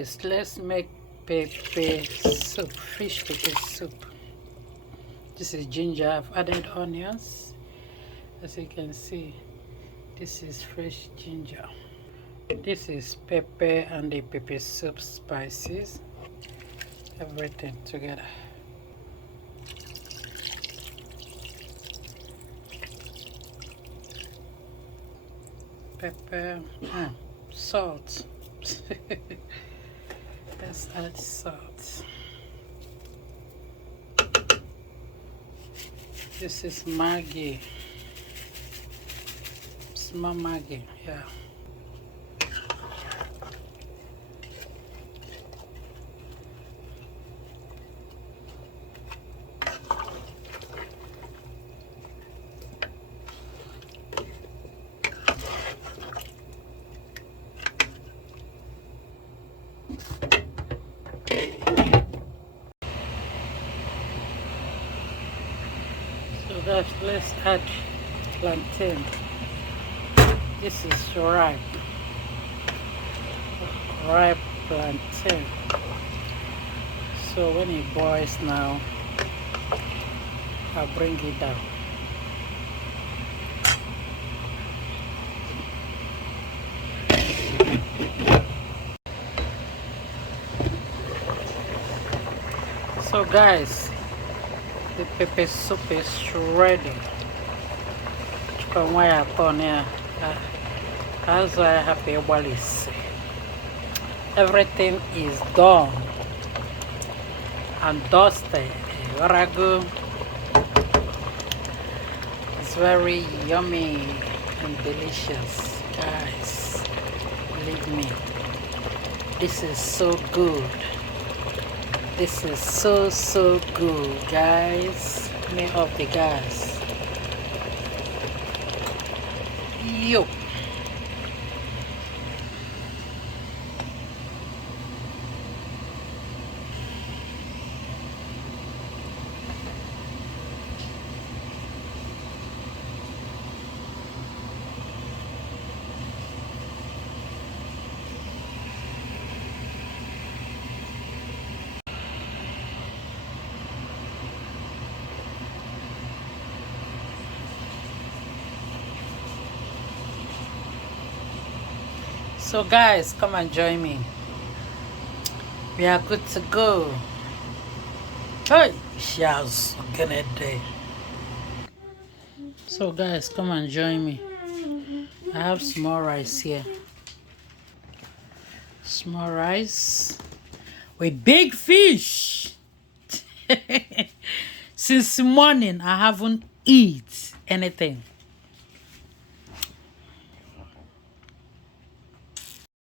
guys, let's make pepper soup, fish pepper soup. This is ginger. I've added onions. As you can see, this is fresh ginger. This is pepper and the pepper soup spices. Everything together. Pepper, salt. Let's add salt. This is Maggi. Small Maggi, yeah. So guys, let's add plantain. This is ripe plantain. So when it boils now, I'll bring it down. So guys, the pepper soup is ready. From where I come here, as I have a wallis. Everything is done and dusted. Ragu. It's very yummy and delicious, guys. Believe me, this is so good. This is so good, guys. Me off the gas. Yo. So guys, come and join me. We are good to go. Hey, cheers. So guys, come and join me. I have small rice here. Small rice with big fish. Since morning, I haven't eaten anything.